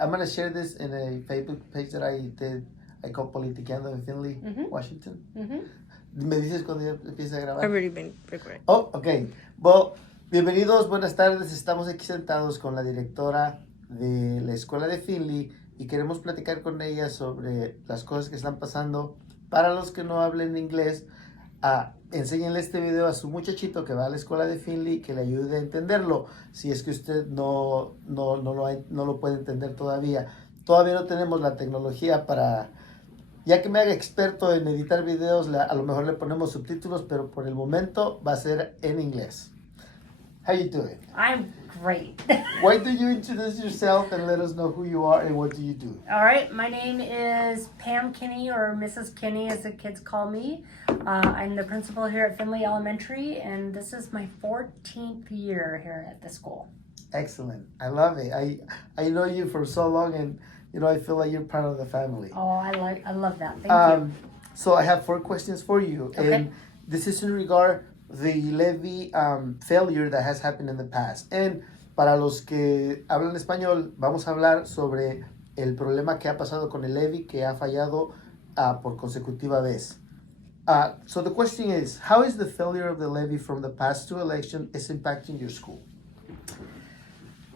I'm gonna share this in a Facebook page that I did. I call Politiqueando in Finley, Washington. ¿Me dices cuando ya empiece a grabar? Already been recording. Oh, ok. Well, bienvenidos, buenas tardes. Estamos aquí sentados con la directora de la escuela de Finley y queremos platicar con ella sobre las cosas que están pasando. Para los que no hablen inglés, enséñenle este video a su muchachito que va a la escuela de Finley, que le ayude a entenderlo, si es que usted no lo puede entender todavía. Todavía no tenemos la tecnología para... Ya que me haga experto en editar videos, a lo mejor le ponemos subtítulos, pero por el momento va a ser en inglés. How you doing? I'm great. Why don't you introduce yourself and let us know who you are and what do you do? All right, my name is Pam Kinney, or Mrs. Kinney as the kids call me. I'm the principal here at Finley Elementary, and this is my 14th year here at the school. Excellent. I love it. I know you for so long, and I feel like you're part of the family. Oh, I love that. Thank you. So I have 4 questions for you. Okay. And this is in regard the levy failure that has happened in the past. And para los que hablan español, vamos a hablar sobre el problema que ha pasado con el levy que ha fallado por consecutiva vez. So the question is, how is the failure of the levy from the past 2 elections is impacting your school?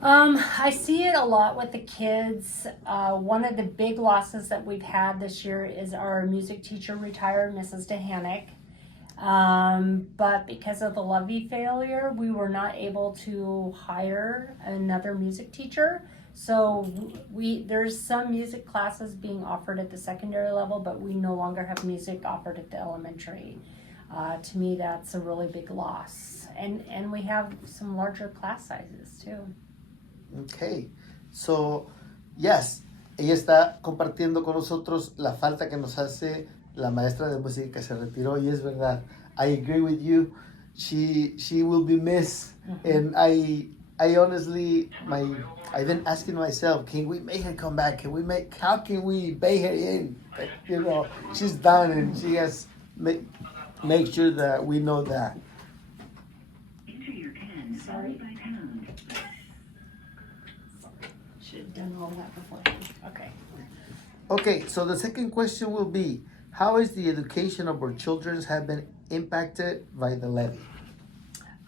I see it a lot with the kids. One of the big losses that we've had this year is our music teacher retired, Mrs. DeHannick. But because of the levy failure, we were not able to hire another music teacher. So there's some music classes being offered at the secondary level, but we no longer have music offered at the elementary. To me, that's a really big loss. And we have some larger class sizes too. Okay, so yes, ella está compartiendo con nosotros la falta que nos hace la maestra de música que se retiró, y es verdad. I agree with you. She will be missed, and I honestly, I've been asking myself, can we make her come back? How can we pay her in? She's done, and she has make sure that we know that. Enter your PIN Sorry. by pound. Should have done all that before. Okay. Okay, so the second question will be, how is the education of our children have been impacted by the levy?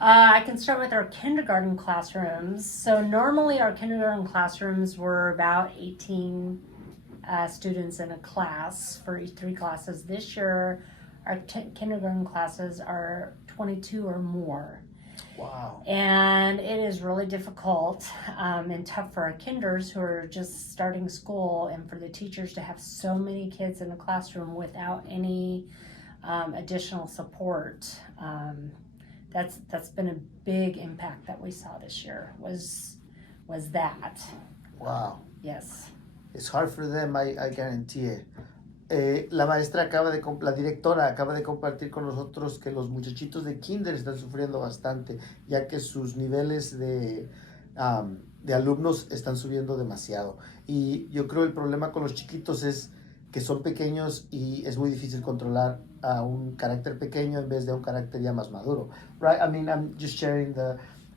I can start with our kindergarten classrooms. So normally our kindergarten classrooms were about 18 students in a class for 3 classes. This year, our kindergarten classes are 22 or more. Wow. And it is really difficult and tough for our kinders who are just starting school, and for the teachers to have so many kids in a classroom without any additional support. That's been a big impact that we saw this year, was that. Wow. Yes. It's hard for them, I guarantee it. La directora acaba de compartir con nosotros que los muchachitos de kinder están sufriendo bastante, ya que sus niveles de alumnos están subiendo demasiado. Y yo creo el problema con los chiquitos es que son pequeños y es muy difícil controlar a un carácter pequeño en vez de un carácter ya más maduro. Right? I mean, I'm just sharing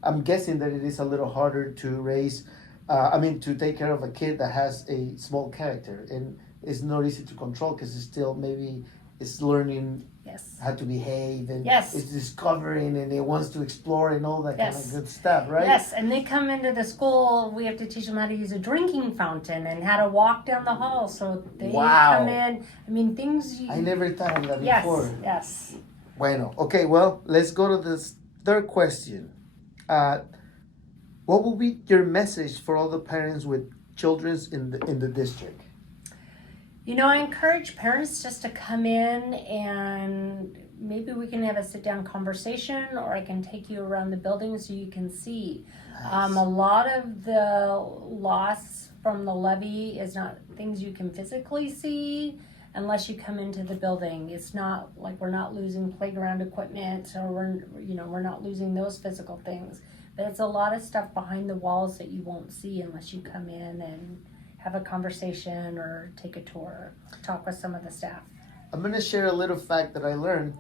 I'm guessing that it is a little harder to raise, to take care of a kid that has a small character. And it's not easy to control because it's learning how to behave, and it's discovering, and it wants to explore and all that kind of good stuff, right? Yes, and they come into the school, we have to teach them how to use a drinking fountain and how to walk down the hall. So they come in, things... I never thought of that before. Yes. Bueno, okay, well, let's go to this third question. What will be your message for all the parents with children in the district? I encourage parents just to come in, and maybe we can have a sit-down conversation, or I can take you around the building so you can see. Nice. A lot of the loss from the levy is not things you can physically see unless you come into the building. It's not like we're not losing playground equipment, or we're not losing those physical things. But it's a lot of stuff behind the walls that you won't see unless you come in and have a conversation or take a tour, talk with some of the staff. I'm going to share a little fact that I learned.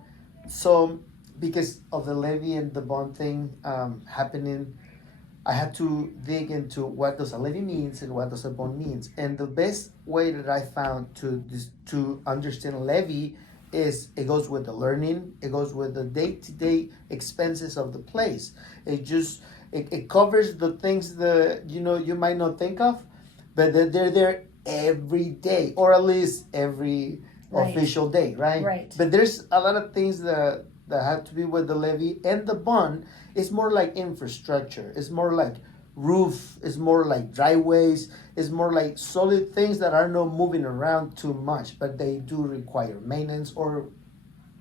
So, because of the levy and the bond thing happening, I had to dig into what does a levy means and what does a bond means. And the best way that I found to understand levy is it goes with the learning, it goes with the day-to-day expenses of the place. It covers the things that you might not think of, but they're there every day, or at least every Right. official day, right? Right. But there's a lot of things that have to be with the levy and the bond. It's more like infrastructure. It's more like roof. It's more like driveways. It's more like solid things that are not moving around too much, but they do require maintenance or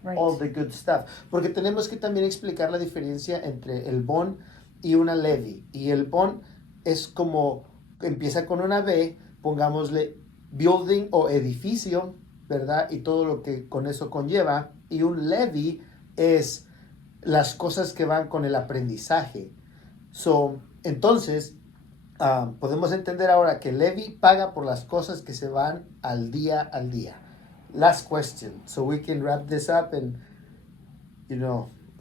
Right. all the good stuff. Porque tenemos que también explicar la diferencia entre el bond y una levy. Y el bond es como, empieza con una B, pongámosle building o edificio, ¿verdad? Y todo lo que con eso conlleva. Y un levy es las cosas que van con el aprendizaje. Entonces, podemos entender ahora que levy paga por las cosas que se van al día. Last question, so we can wrap this up and,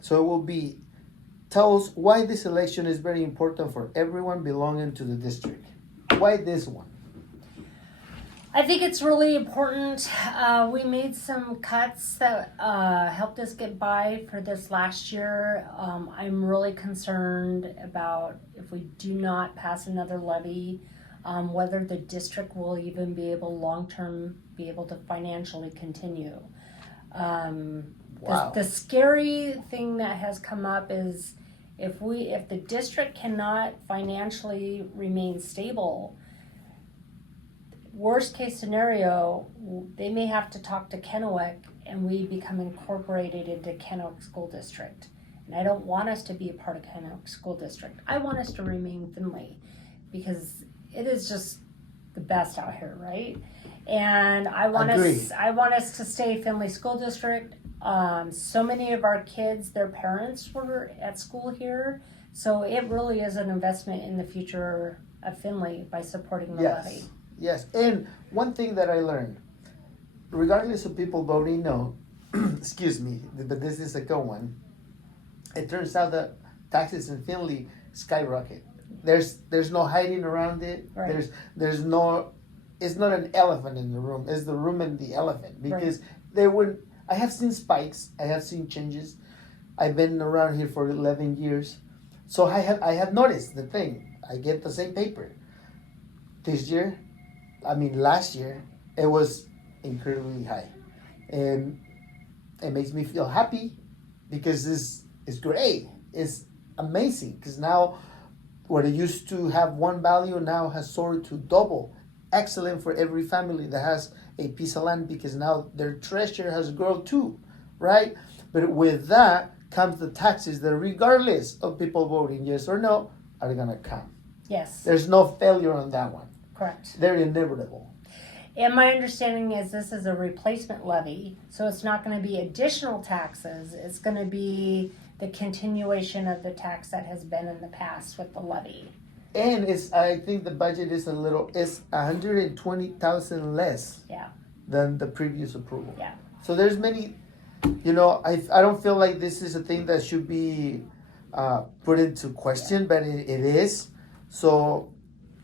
so it will be, tell us why this election is very important for everyone belonging to the district. Why this one? I think it's really important. We made some cuts that helped us get by for this last year. I'm really concerned about if we do not pass another levy, whether the district will even be able long-term be able to financially continue. Wow. The scary thing that has come up is if the district cannot financially remain stable, worst case scenario, they may have to talk to Kennewick and we become incorporated into Kennewick School District. And I don't want us to be a part of Kennewick School District. I want us to remain Finley because it is just the best out here, right? And I want us to stay Finley School District. So many of our kids, their parents were at school here. So it really is an investment in the future of Finley by supporting the levy. Yes, and one thing that I learned, regardless of people voting no, excuse me, but this is a good one. It turns out that taxes in Finley skyrocket. There's no hiding around it. Right. There's no. It's not an elephant in the room. It's the room and the elephant because I have seen spikes. I have seen changes. I've been around here for 11 years, so I have noticed the thing. I get the same paper. Last year, it was incredibly high. And it makes me feel happy because it's great. It's amazing because now what it used to have one value now has soared to double. Excellent for every family that has a piece of land because now their treasure has grown too, right? But with that comes the taxes that regardless of people voting yes or no, are going to come. Yes. There's no failure on that one. Correct. They're inevitable. And my understanding is this is a replacement levy, so it's not going to be additional taxes. It's going to be the continuation of the tax that has been in the past with the levy. And I think the budget is it's 120,000 less than the previous approval. Yeah. So there's many, I don't feel like this is a thing that should be put into question, but it is. So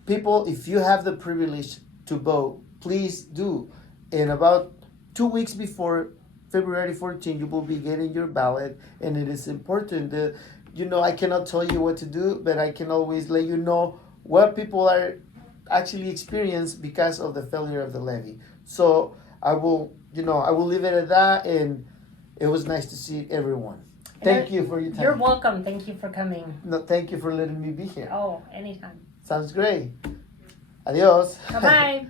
people, if you have the privilege to vote, please do. In about 2 weeks before February 14, you will be getting your ballot, and it is important that, I cannot tell you what to do, but I can always let you know what people are actually experienced because of the failure of the levy. So I will leave it at that, and it was nice to see everyone. Thank you for your time. You're welcome. Thank you for coming. No, thank you for letting me be here. Oh, anytime. Sounds great. Adios. Bye-bye.